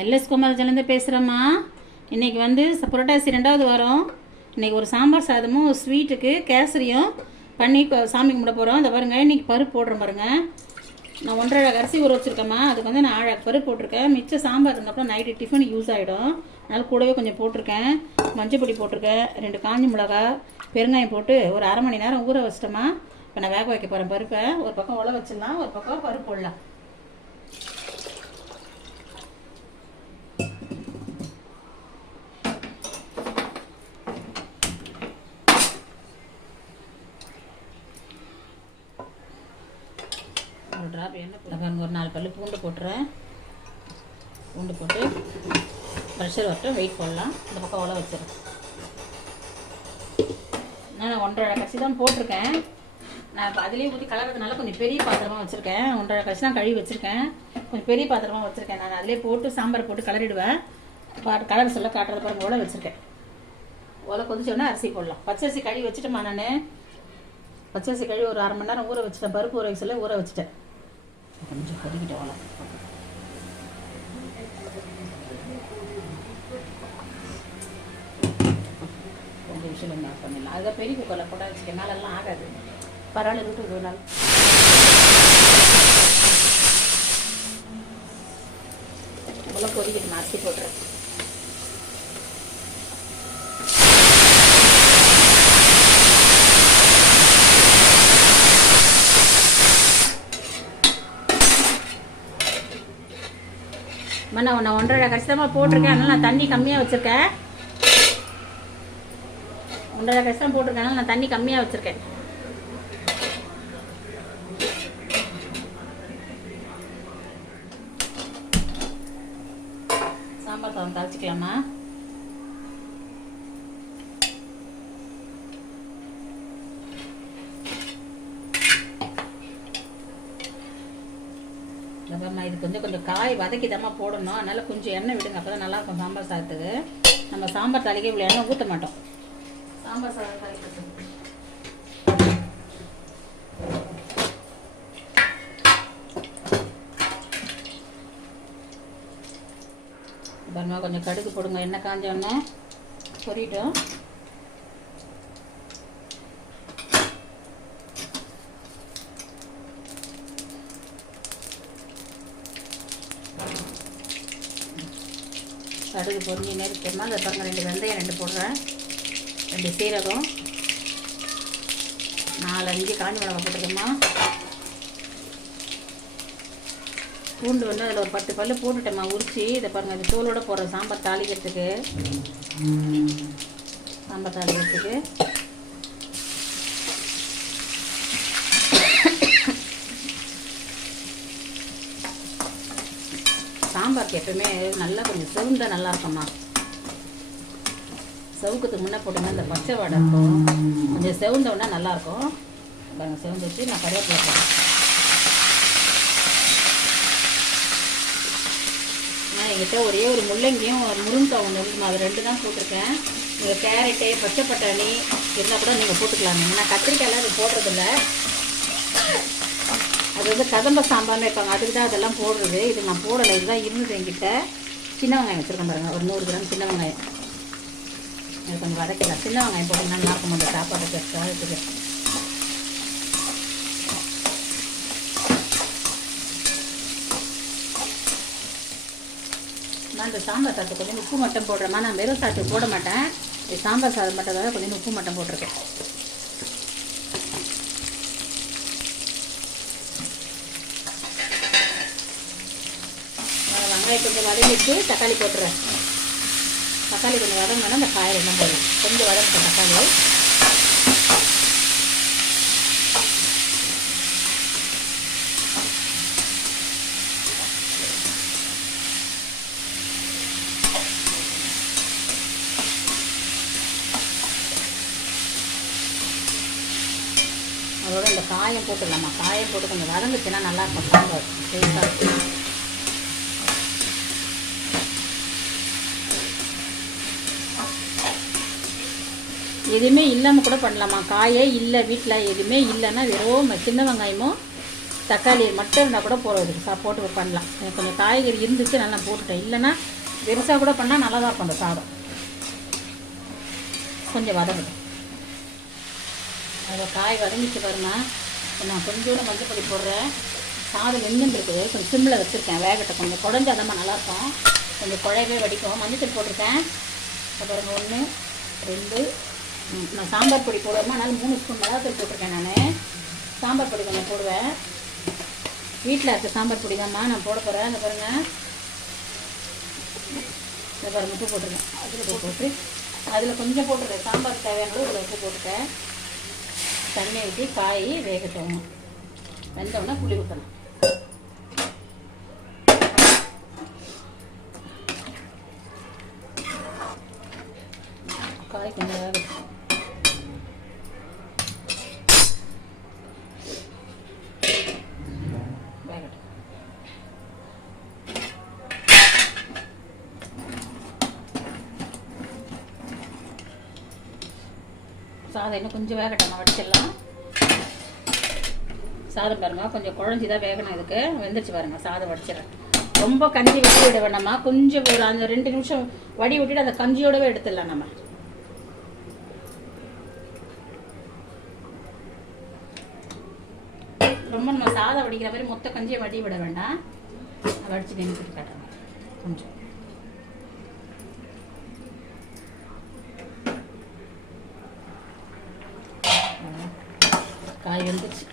LS குமாரஜிலேருந்து பேசுகிறேம்மா இன்றைக்கி வந்து புரட்டாசி ரெண்டாவது வாரம். இன்றைக்கி ஒரு சாம்பார் சாதமும் ஸ்வீட்டுக்கு கேசரியும் பண்ணி சாமி கும்பிட போகிறோம் இந்த பாருங்க இன்றைக்கி பருப்பு போடுறேன் பாருங்கள் நான் ஒன்றரை அழகு அரிசி ஊற வச்சுருக்கேம்மா. அதுக்கு வந்து நான் அழகு பருப்பு போட்டிருக்கேன். மிச்சம் சாம்பார் இருந்தப்பறம் நைட்டு டிஃபன் யூஸ் ஆகிடும் அதனால் கூடவே கொஞ்சம் போட்டிருக்கேன். மஞ்சள் பொடி போட்டிருக்கேன். ரெண்டு காஞ்சி மிளகா பெருங்காயம் போட்டு ஒரு அரை மணி நேரம் ஊற வச்சிட்டோமா இப்போ நான் வேக வைக்க போகிறேன் பருப்பை. ஒரு பக்கம் உழ வச்சிடலாம் ஒரு பக்கம் பருப்பு போடலாம் பாருங்க ஒரு நாலு பல்லு பூண்டு போட்டுறேன். பூண்டு போட்டு ப்ரெஷர் வரட்டும் வெயிட் போடலாம். இந்த பக்கம் உள்ள வச்சிடுறேன் நான் ஒன்றரை கட்சி தான் போட்டிருக்கேன். நான் அதுலேயும் ஊற்றி கலக்கிறதுனால கொஞ்சம் பெரிய பாத்திரமாக வச்சுருக்கேன். ஒன்றரை கட்சி தான் கழுவி வச்சுருக்கேன். கொஞ்சம் பெரிய பாத்திரமாக வச்சுருக்கேன். நான் அதிலே போட்டு சாம்பார் போட்டு கலரிடுவேன். பா கலர் சொல்ல காட்டுறது பாருங்க உலை வச்சுருக்கேன். உலை கொதிச்சோடனே அரிசி போடலாம். பச்சரிசி கழுவி வச்சுட்டேம்மா நான். பச்சரிசி கழுவி ஒரு அரை மணி நேரம் ஊற வச்சுட்டேன். பருப்பு ஊற வைக்க சொல்ல ஊற வச்சுட்டேன். கொஞ்சம் கொதிக்கிட்ட உலை கொஞ்சம் விஷயம் நான் பண்ணிடலாம் அதுதான் பெரிய குக்கரில் போட்டால் வச்சுக்க நாளெல்லாம் ஆகாது பரவாயில்ல இருக்கட்டும் ஒரு நாள் உள்ள கொதிக்கிட்டு நான் அரிசி போட்டுறேன் நான் நான் ஒன்றரை கஷ்டமாக போட்டிருக்கேன். அதனால நான் தண்ணி கம்மியாக வச்சுருக்கேன். ஒன்றரை கஷ்டம் போட்டிருக்கேன். அதனால நான் தண்ணி கம்மியாக வச்சுருக்கேன். சாம்பார் சாதம் தாளிச்சிக்கலாமா? இந்த பாரும்மா, இது கொஞ்சம் கொஞ்சம் காய் வதக்கி போடணும். அதனால கொஞ்சம் எண்ணெய் விடுங்க. அப்போ தான் நல்லாயிருக்கும் சாம்பார் சாதத்துக்கு. நம்ம சாம்பார் தாளிக்க இவ்வளோ எண்ணெய் ஊற்ற மாட்டோம். சாம்பார் சாதம் தாளிக்கிறதுக்கு பாருமா கொஞ்சம் கடுகு போடுங்க. எண்ணெய் காஞ்ச உடனே பொரியட்டும். கடுகு பொரிஞ்சு நெருக்கமா அதை பாருங்க ரெண்டு வெந்தயம் ரெண்டு போடுறேன். ரெண்டு சீரகம். நாலு அஞ்சு காஞ்சி மிளகா போட்டுக்கோமா பூண்டு வந்து அதில் ஒரு பத்து பல்லு போட்டுட்டேம்மா உரிச்சு. இதை பாருங்க இது தோலோட போடுற சாம்பார் தாளிக்கிறதுக்கு. சாம்பார் தாளிக்கிறதுக்கு. சாம்பாருக்கு எப்பவுமே நல்லா கொஞ்சம் செவுந்தா நல்லா இருக்கும்மா. செவுக்குக்கு முன்னே போட்டுங்க இந்த பச்சை வாடை இருக்கும். கொஞ்சம் செவுந்தோன்னா நல்லாயிருக்கும் பாருங்கள் செவந்து வச்சு நான் கருவேப்பிலை போடுறேன். நான் என்கிட்ட ஒரே ஒரு முள்ளங்கியும் ஒரு முருங்கை ஒன்று இருக்குமா அது ரெண்டு தான் போட்டிருக்கேன். நீங்கள் கேரட்டு பச்சை பட்டாணி இருந்தால் கூட நீங்கள் போட்டுக்கலாம் நான் கத்திரிக்காயெல்லாம் அது போடுறதில்ல. அது வந்து கதம்ப சாம்பார்னு வைப்பாங்க. அதுக்கு தான் அதெல்லாம் போடுறது. இது நான் போடலை. இதுதான் இருந்தது என்கிட்ட. சின்ன வெங்காயம் வச்சுருக்கேன் பாருங்க. ஒரு நூறு கிராம் சின்ன வெங்காயம். அது கொஞ்சம் வதக்கலாம் சின்ன வெங்காயம் போட்டிங்கன்னா நல்லா இருக்கும் சாப்பாடு பெருசாக இருக்குது நான் இந்த சாம்பார் சாதத்தை கொஞ்சம் உப்பு மட்டும் போடுறேம்மா நான் வெறும் சாதத்துக்கு போட மாட்டேன். இது சாம்பார் சாதம் மட்டும் தான் கொஞ்சம் உப்பு மட்டும் போட்டிருக்கேன் நான் வெங்காயம் கொஞ்சம் வதங்கிட்டு தக்காளி போட்டுறேன். தக்காளி கொஞ்சம் வதங்கினா அந்த காய் என்ன போடலாம் கொஞ்சம் வதங்கிட்டேன் தக்காளி. அதோட இந்த காயம் போட்டுடலாமா? காயம் போட்டு கொஞ்சம் வதங்குச்சுன்னா நல்லாயிருக்கும் சாம்பார். டேஸ்ட்டாக இருக்கும். எதுவுமே இல்லாமல் கூட பண்ணலாமா? காயே இல்லை வீட்டில் எதுவுமே இல்லைன்னா வெறும் சின்ன வெங்காயமும் தக்காளி மட்டும் இருந்தால் கூட போடுறதுக்கு சா போட்டு பண்ணலாம். எனக்கு கொஞ்சம் காய்கறி இருந்துச்சு நல்லா போட்டுட்டேன். இல்லைன்னா பெருசாக கூட பண்ணால் நல்லா தான் இருக்கும் அந்த சாதம். கொஞ்சம் வதங்குது அதில் காய் வதங்கிச்சு பாருங்க. நான் கொஞ்சோண்டு மஞ்சள் பொடி போடுறேன். சாதம் நின்றுருக்கு கொஞ்சம் சிம்மில் வச்சுருக்கேன் வேகட்டை கொஞ்சம் குழஞ்சாதான் நல்லாயிருக்கும் கொஞ்சம் குழையவே வடிக்கும். மஞ்சள் தூள் போட்டிருக்கேன் அப்புறம் ஒன்று ரெண்டு நான் சாம்பார் பொடி போடுவேன். அதனால் மூணு ஸ்பூன் மிளகாத்தூள் போட்டிருக்கேன் நான். சாம்பார் பொடி கொஞ்சம் போடுவேன். வீட்டில் இருக்க சாம்பார் பொடி தான்மா நான் போட போகிறேன் அந்த பாருங்கள் இந்த பாருங்க உப்பு போட்டிருக்கேன். அதில் உப்பு போட்டு அதில் கொஞ்சம் போட்டிருக்கேன். சாம்பார் தேவையான அளவு இதில் உப்பு போட்டுட்டேன். தண்ணி ஊற்றி காய் வேகட்டும். வெந்தோடனே புளி ஊற்றணும் காய் கொஞ்சம் வேகட்டும் வேகட்டும் சாதம் இன்னும் கொஞ்சம் வேகட்டும் வடிச்சிடலாம். சாதம் பாருங்கள் கொஞ்சம் குழஞ்சி தான் வேகணும் இதுக்கு. வெந்துச்சு பாருங்க சாதம் வடிச்சிடறேன். ரொம்ப கஞ்சி வடி விட வேணாமா கொஞ்சம் ஒரு அந்த ரெண்டு நிமிஷம் வடி விட்டுட்டு அந்த கஞ்சியோடவே எடுத்துடலாம் நம்ம. ரொம்ப நம்ம சாதம் வடிக்கிற மாதிரி மொத்த கஞ்சியை வடி விட வேண்டாம். வடிச்சு நினைச்சிட்டு காட்டுறேன். கொஞ்சம் காய் வெந்துச்சு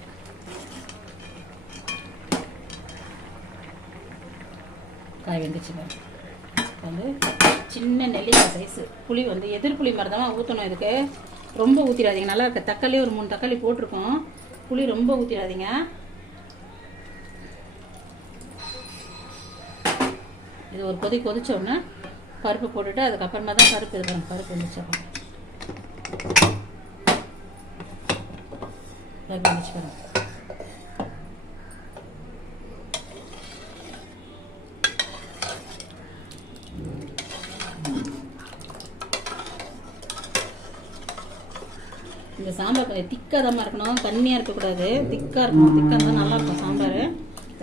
காய் வெந்துச்சுங்க. வந்து சின்ன நெல்லிக்காய் சைஸு புளி வந்து எதிர் புளி மாதிரி தான் ஊற்றணும் இதுக்கு. ரொம்ப ஊற்றிடாதீங்க நல்லா இருக்க. தக்காளி ஒரு மூணு தக்காளி போட்டிருக்கோம். புளி ரொம்ப ஊற்றிடாதீங்க இது ஒரு கொதி கொதிச்சோடனே பருப்பு போட்டுட்டு அதுக்கப்புறமா தான் பருப்பு இது பருப்பு வந்துச்சு பருப்பு வந்துச்சு இந்த சாம்பார் கொஞ்சம் திக்காக தான் இருக்கணும் தண்ணியாக இருக்கக்கூடாது. திக்காக இருக்கணும். திக்காக இருந்தால் நல்லா இருக்கும் சாம்பார்.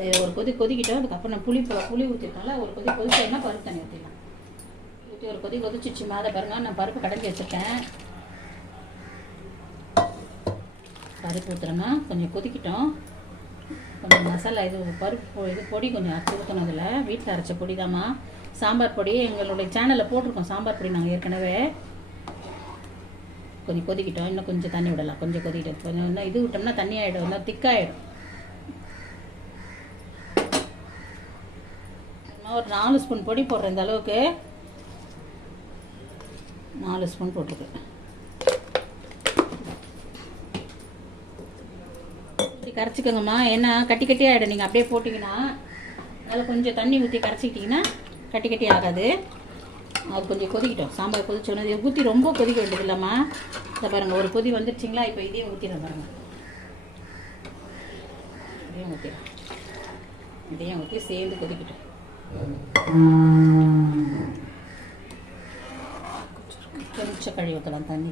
இதை ஒரு கொதி கொதிக்கிட்டோம். அதுக்கப்புறம் நான் புளி புளி ஊற்றிருக்கோம்ல ஒரு கொதி கொதிச்சோன்னா பருப்பு தண்ணி ஊற்றிடலாம் ஊற்றி ஒரு கொதி கொதிச்சிச்சு மேலே பாருங்க. நான் பருப்பு கடைஞ்சி வச்சுருக்கேன். பருப்பு ஊற்றுறேங்க கொஞ்சம் கொதிக்கிட்டோம். கொஞ்சம் மசாலா இது பருப்பு இது பொடி கொஞ்சம் அரைச்சி ஊற்றணும் அதில். வீட்டில் அரைச்ச பொடி தாம்மா சாம்பார் பொடி எங்களுடைய சேனலில் போட்டிருக்கோம். சாம்பார் பொடி நாங்கள் ஏற்கனவே. கொஞ்சம் கொதிக்கிட்டோம். இன்னும் கொஞ்சம் தண்ணி விடலாம். கொஞ்சம் கொதிக்கிட்டோம். கொஞ்சம் இன்னும் இது விட்டோம்னா தண்ணி ஆகிடும் இன்னும் திக்காயிடும். இன்னும் ஒரு நாலு ஸ்பூன் பொடி போடுறேன் இந்த அளவுக்கு. நாலு ஸ்பூன் போட்டிருக்கேன் கரைச்சிக்கோங்கம்மா. ஏன்னா கட்டி கட்டி ஆகிடும் நீங்கள் அப்படியே போட்டிங்கன்னா அதில் கொஞ்சம் தண்ணி ஊற்றி கரைச்சிக்கிட்டிங்கன்னா கட்டி கட்டி ஆகாது. அது கொஞ்சம் கொதிக்கிட்டோம். சாம்பார் கொதிச்சோன்னே இதை ஊற்றி ரொம்ப கொதிக்க வேண்டியது இல்லைம்மா இதை பாருங்கள் ஒரு கொதி வந்துருச்சிங்களா? இப்போ இதையும் ஊற்றிடுறேன் பாருங்கள் இதையும் ஊற்றிடும் இதையும் ஊற்றி சேர்ந்து கொதிக்கிட்டோம். கொஞ்சம் கழிவுக்கலாம் தண்ணி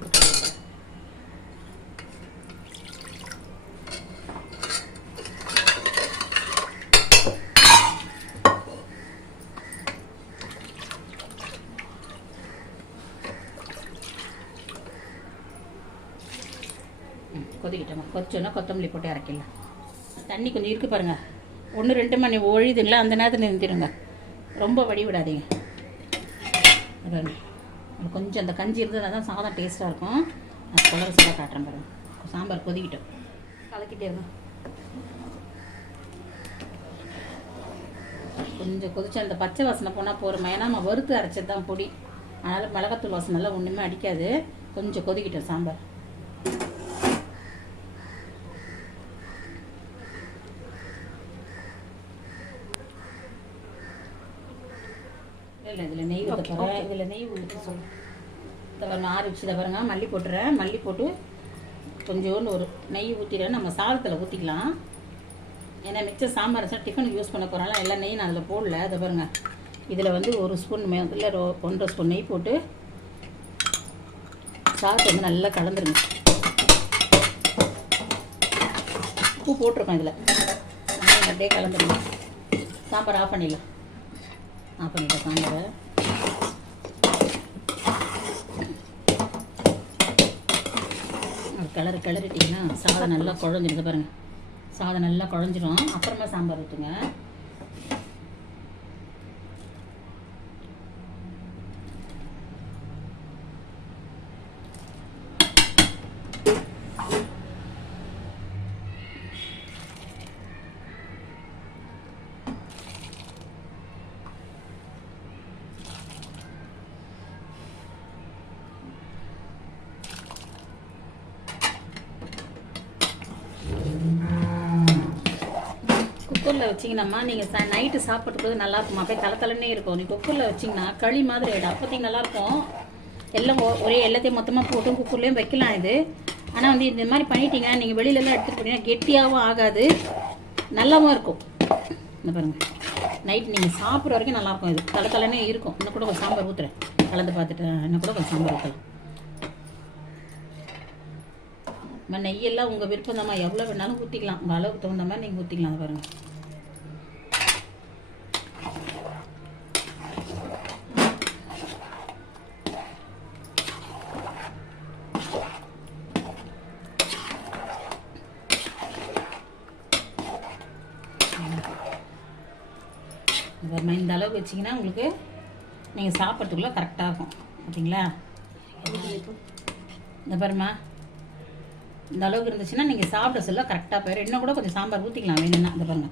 கொச்சோன்னா கொதிச்சோன்னா கொத்தமல்லி போட்டு இறக்கிடலாம். தண்ணி கொஞ்சம் இருக்குது பாருங்கள் ஒன்று ரெண்டு மணி ஒழிதுங்களா அந்த நேரத்தில் நிறுத்திடுங்க. ரொம்ப வடி விடாதீங்க. கொஞ்சம் அந்த கஞ்சி இருந்ததுனா தான் சாதம் டேஸ்ட்டாக இருக்கும். நான் குளர சொல்ல காட்டுறேன் பாருங்க. சாம்பார் கொதிக்கிட்டோம். கலக்கிட்டே இருக்கும் கொஞ்சம் கொதிச்சு அந்த பச்சை வாசனை போனால் போகிறோம் ஏன்னா நம்ம வறுத்து அரைச்சது தான் பொடி. அதனால் மிளகாத்தூள் வாசனை எல்லாம் ஒன்றுமே அடிக்காது. கொஞ்சம் கொதிக்கிட்டோம் சாம்பார் இல்லை இதில் நெய் ஊற்ற போகிறேன் இதில் நெய் ஊற்றி சொல்லு இந்த பாருங்க ஆறு வச்சு பாருங்க மல்லி போட்டுறேன். மல்லி போட்டு கொஞ்சோண்டு ஒரு நெய் ஊற்றிடுறேன் நம்ம சாதத்தில் ஊற்றிக்கலாம் ஏன்னா மிச்சம் சாம்பார் வச்சா டிஃபனுக்கு யூஸ் பண்ண போகிறனால எல்லா நெய் நான் அதில் போடல. இதை பாருங்க. இதில் வந்து ஒரு ஸ்பூன் மே இல்லை ரோ ஒன்றரை ஸ்பூன் நெய் போட்டு சாதத்தை வந்து நல்லா கலந்துருங்க. உப்பு போட்டிருக்கோம் இதில். அப்படியே கலந்துருங்க. சாம்பார் ஆஃப் பண்ணிடலாம். ஆஃப் பண்ணிட்டேன் சாம்பாரை. ஒரு கிளறிட்டிங்கன்னா சாதம் நல்லா குழஞ்சிருது பாருங்கள் சாதம் நல்லா குழஞ்சிரும் அப்புறமா சாம்பார் ஊற்றுங்க குக்கரில் வச்சிங்கன்னாம்மா நீங்கள் ச நைட்டு சாப்பிட்றது நல்லா இருக்குமா அப்படியே தலை தலைன்னே இருக்கும். நீ குக்கரில் வச்சிங்கன்னா களி மாதிரி ஆகிடும் அப்போதைக்கு நல்லாயிருக்கும் எல்லாம் ஒரே எல்லாத்தையும் மொத்தமாக போட்டு குக்கர்லேயும் வைக்கலாம் இது. ஆனால் வந்து இந்த மாதிரி பண்ணிட்டீங்கன்னா நீங்கள் வெளியிலலாம் எடுத்துகிட்டு போனீங்கன்னா கெட்டியாகவும் ஆகாது. நல்லாவும் இருக்கும். இந்த பாருங்கள் நைட் நீங்கள் சாப்பிட்ற வரைக்கும் நல்லாயிருக்கும் இது. தலை தலைனே இருக்கும். இன்னும் கூட கொஞ்சம் சாம்பார் ஊற்றுறேன் கலந்து பார்த்துட்டு இன்னும் கூட கொஞ்சம் சாம்பார் ஊற்றலாம் நம்ம நெய்யெல்லாம் உங்கள் விருப்பம் தான் எவ்வளோ வேணாலும் ஊற்றிக்கலாம் உங்கள் அளவுக்கு தகுந்த மாதிரி நீங்கள் ஊற்றிக்கலாம் பாருங்கள் இந்த பாரும்மா, இந்த அளவுக்கு வச்சிங்கன்னா உங்களுக்கு நீங்கள் சாப்பிட்றதுக்குள்ளே கரெக்டாக இருக்கும். ஓகேங்களா? இந்த பாருமா இந்த அளவுக்கு இருந்துச்சுன்னா நீங்கள் சாப்பிட சொல்ல கரெக்டாக போயிடும் இன்னும் கூட கொஞ்சம் சாம்பார் ஊற்றிக்கலாம் வேணும்னா. இந்த பாருங்க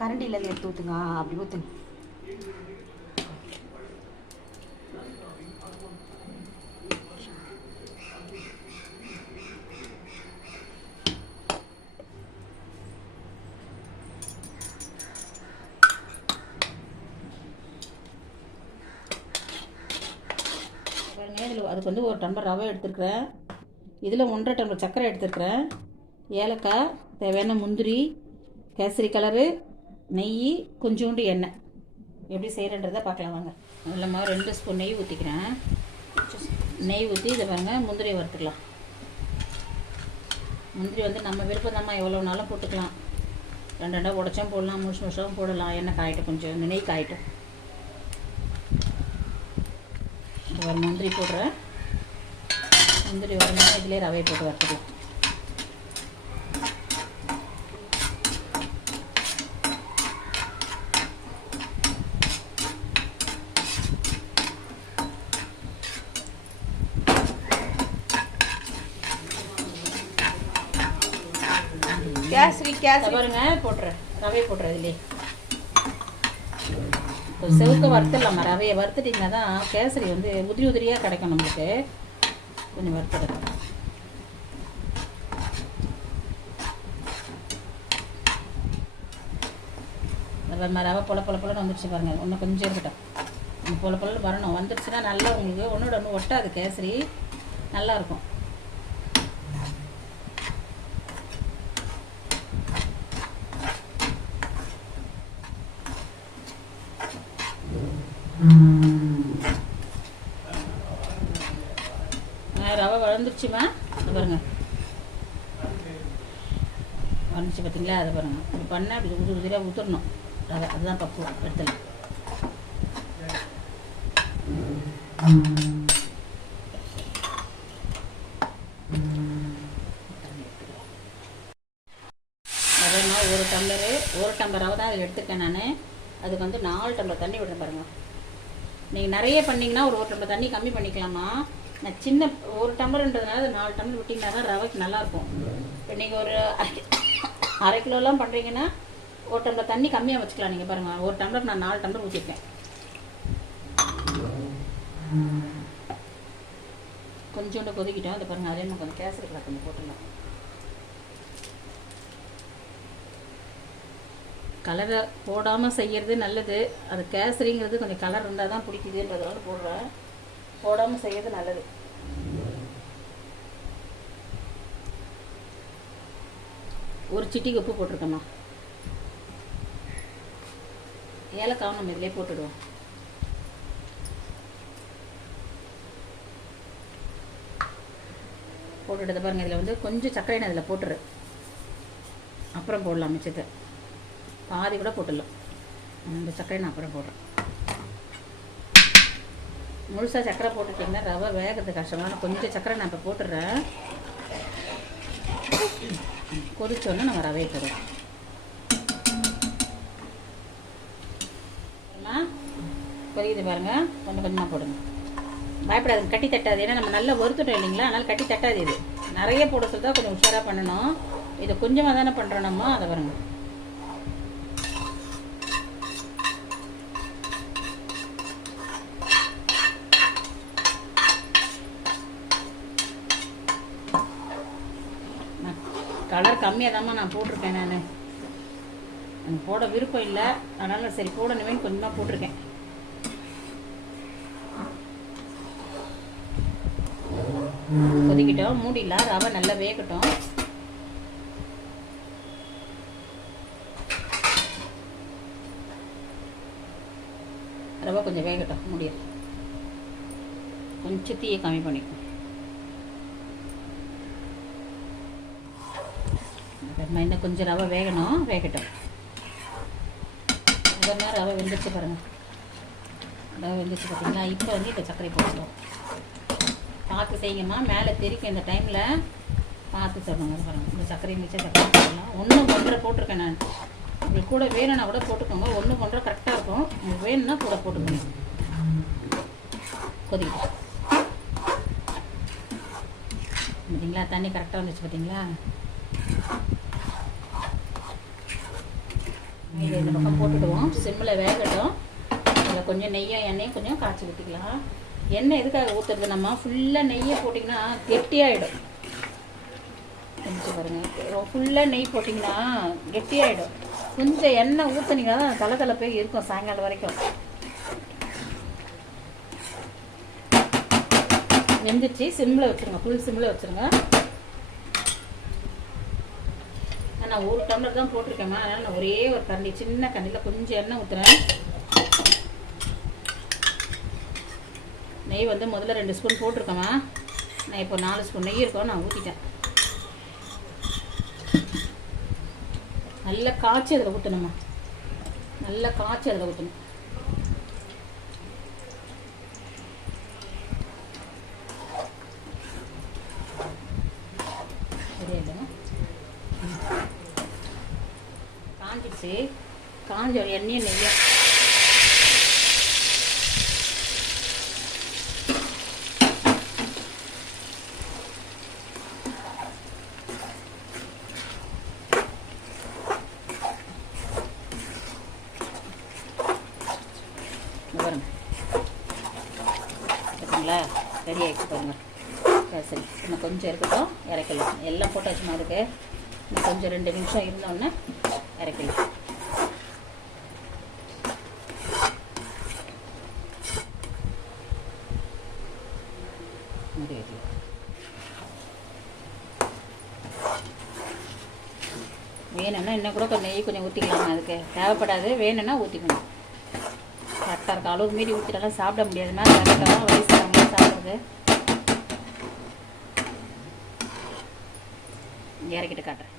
கரண்டியில் எடுத்து ஊற்றுங்க அப்படி ஊற்றுங்க இதில் அதுக்கு வந்து ஒரு டம்ளர் ரவை எடுத்துருக்குறேன். இதில் ஒன்றரை டம்ளர் சர்க்கரை எடுத்துருக்குறேன். ஏலக்காய் தேவையான முந்திரி கேசரி கலரு நெய் கொஞ்சோண்டு எண்ணெய். எப்படி செய்கிறன்றதை பார்க்கலாம் வாங்க. இல்லைம்மா ரெண்டு ஸ்பூன் நெய் ஊற்றிக்கிறேன் நெய் ஊற்றி இதை பாருங்கள் முந்திரியை வறுத்துக்கலாம். முந்திரி வந்து நம்ம விருப்பம் எவ்வளோ நாளும் போட்டுக்கலாம். ரெண்டு ரெண்டாக உடச்சும் போடலாம் முழுசு முழுசாகவும் போடலாம். எண்ணெய் காயிட்டு கொஞ்சம் நெய் காயிட்டும். இது ஒரு முந்திரி போடுறேன். முந்திரி வரணும் இதிலே ரவை போட்டு வறுத்துக்கலாம். கேசரி பாருங்க போட்டுறேன். ரவை போட்டுறேன் இதுலேயே செவுக்க வறுத்துடலாமா ரவையை வறுத்துட்டிங்கன்னா தான் கேசரி வந்து உதிரி உதிரியாக கிடைக்கும் நம்மளுக்கு. கொஞ்சம் வறுத்துடுறேன் நம்ம ரவை பொல பொல பொலன்னு வந்துருச்சு பாருங்க. இன்னும் கொஞ்சம் இருக்கட்டும். பொல பொலன்னு வரணும். வந்துருச்சுன்னா நல்லா உங்களுக்கு ஒன்றோட ஒன்று ஒட்டாது கேசரி. நல்லா இருக்கும் ஆ, ரவை வளர்ந்துருச்சுமா அது பாருங்க வந்துச்சு அதை பாருங்க. இப்படி பண்ணால் அப்படி உதிரி உதிரியாக ஊற்றணும் ரவை அதுதான் பக்குவம் எடுத்துல ரவைமா ஒரு டம்ளரு ஒரு டம்ளராக ரவை தான் அதில் எடுத்துக்கேன் நான். அதுக்கு வந்து நாலு டம்ளர் தண்ணி விடுறேன் பாருங்க. நீங்கள் நிறைய பண்ணிங்கன்னா ஒரு ஒரு டம்ளர் தண்ணி கம்மி பண்ணிக்கலாமா? நான் சின்ன ஒரு டம்ளர்ன்றதுனால அது நாலு டம்ளர் விட்டிங்கன்னா தான் ரவைக்கு நல்லாயிருக்கும் இப்போ நீங்கள் ஒரு அரை- கிலோலாம் பண்ணுறீங்கன்னா ஒரு டம்ளர் தண்ணி கம்மியாக வச்சுக்கலாம் நீங்கள் பாருங்கள் ஒரு டம்ளர் நான் நாலு டம்ளர் ஊற்றிருக்கேன் கொஞ்சோண்டு கொதிக்கிட்டோம். அதை பாருங்கள் அதே நான் கொஞ்சம் கேசரி கலர் கொஞ்சம் போட்டுடலாம். கலரை போடாமல் செய்கிறது நல்லது. அது கேசரிங்கிறது கொஞ்சம் கலர் இருந்தால் தான் பிடிக்குதுன்றதுனால போடுறேன். போடாமல் செய்கிறது நல்லது. ஒரு சிட்டிக்கு உப்பு போட்டிருக்கேம்மா. ஏலக்காவும் நம்ம இதிலே போட்டுடுவோம். போட்டுட்டு பாருங்கள் இதில் வந்து கொஞ்சம் சர்க்கரை நான் இதில் போட்டுரு அப்புறம் போடலாம் மிச்சத்தை. பாதி கூட போட்டுடலாம். இந்த சர்க்கரை நான் அப்புறம் போடுறேன். முழுசாக சர்க்கரை போட்டுட்டிங்கன்னா ரவை வேகிறது கஷ்டமான கொஞ்சம் சர்க்கரை நான் இப்போ போட்டுடுறேன் கொதிச்சோன்னே நம்ம ரவையை போடுவோம். அம்மா, கொதிக்குது பாருங்க. கொஞ்சம் கொஞ்சமாக போடுங்க. பயப்படாதுங்க. கட்டி தட்டாது. ஏன்னா நம்ம நல்லா வறுத்துட்டோம் இல்லைங்களா? அதனால் கட்டி தட்டாது இது. நிறைய போட சொல்லி தான் கொஞ்சம் உஷாராக பண்ணணும். இதை கொஞ்சமாக தானே பண்ணுறோம் நம்ம. அதை வருங்க கலர் கம்மியாக தாம்மா நான் போட்டிருக்கேன் நான். எனக்கு போட விருப்பம் இல்லை. அதனால் சரி போடணுமே கொஞ்சமாக போட்டிருக்கேன். கொதிக்கிட்டோம். மூடிடலாம். ரவை நல்லா வேகட்டும். ரவை கொஞ்சம் வேகட்டும். முடியும் கொஞ்சம் தீயை கம்மி பண்ணிக்கணும் நம்ம இன்னும் கொஞ்சம் ரவை வேகணும் வேகட்டும். இதெல்லாம் ரவை வெந்துச்சு பாருங்கள் ரவை வெந்துச்சு பார்த்தீங்களா இப்போ வந்து இப்போ சர்க்கரை போட்டுருவோம் பார்த்து செய்யுங்கம்மா. மேலே தெரிக்க இந்த டைமில் பார்த்து சொல்லுங்க பாருங்கள் இந்த சர்க்கரை மிச்சம் சர்க்கரை போடலாம். ஒன்று ஒன்றரை போட்டிருக்கேன் நான். உங்களுக்கு கூட வேணும்னா கூட போட்டுக்கோங்க. ஒன்று ஒன்றரை கரெக்டாக இருக்கும். உங்களுக்கு வேணும்னா கூட போட்டுக்கோங்க. கொதிக்கிட்டு பார்த்தீங்களா தண்ணி கரெக்டாக வந்துச்சு பார்த்தீங்களா இதை இந்த பக்கம் போட்டுடுவோம். சிம்மில் வேகட்டும். அதில் கொஞ்சம் நெய்யும் எண்ணெயும் கொஞ்சம் காய்ச்சி ஊற்றிக்கலாம் எண்ணெய் எதுக்காக ஊற்றுறது நம்ம ஃபுல்லாக நெய்யை போட்டிங்கன்னா கெட்டியாயிடும். கொஞ்சம் பாருங்கள் ஃபுல்லாக நெய் போட்டிங்கன்னா கெட்டியாயிடும். கொஞ்சம் எண்ணெய் ஊற்றுனீங்கன்னா தான் தலை தலை போய் இருக்கும் சாயங்காலம் வரைக்கும். வெந்துச்சு. சிம்மில் வச்சுருங்க. ஃபுல் சிம்மில் வச்சுருங்க. நான் ஒரு டம்ளர் தான் போட்டிருக்கேம்மா. அதனால் நான் ஒரே ஒரு கரண்டி சின்ன கரண்டியில் கொஞ்சம் எண்ணெய் ஊற்றுறேன் நெய் வந்து முதல்ல ரெண்டு ஸ்பூன் போட்டிருக்கேம்மா. நான் இப்போ நாலு ஸ்பூன் நெய் இருக்கோம் நான் ஊற்றிட்டேன் நல்லா காய்ச்சி அதில் ஊற்றணும்மா நல்லா காய்ச்சி அதில் ஊற்றணும் காஞ்சிடுச்சு காஞ்ச ஒரு எண்ணெயும் நெய்யும் பாருங்க. ரெடி ஆகிடுச்சு பாருங்க. சரி சரி. இன்னும் கொஞ்சம் இருக்கட்டும். இறக்கலாம் எல்லாம் போட்டாச்சுமா அதுக்கு இன்னும் கொஞ்சம் ரெண்டு நிமிஷம் இருந்தோன்னே இறக்கலாம் வேணும்னா இன்னும் கூட கொஞ்சம் நெய் கொஞ்சம் ஊற்றிக்கலாம் அதுக்கு. தேவைப்படாது வேணும்னா ஊற்றிக்கணும் கரெக்டாக இருக்கும் அளவுக்கு மீறி ஊற்றிட்டாலும் சாப்பிட முடியாதுன்னா கரெக்டாக வயசானவங்க சாப்பிட்றது. இறக்கிட்டு காட்டுறேன்.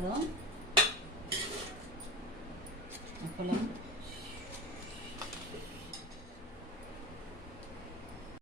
சாம்பார்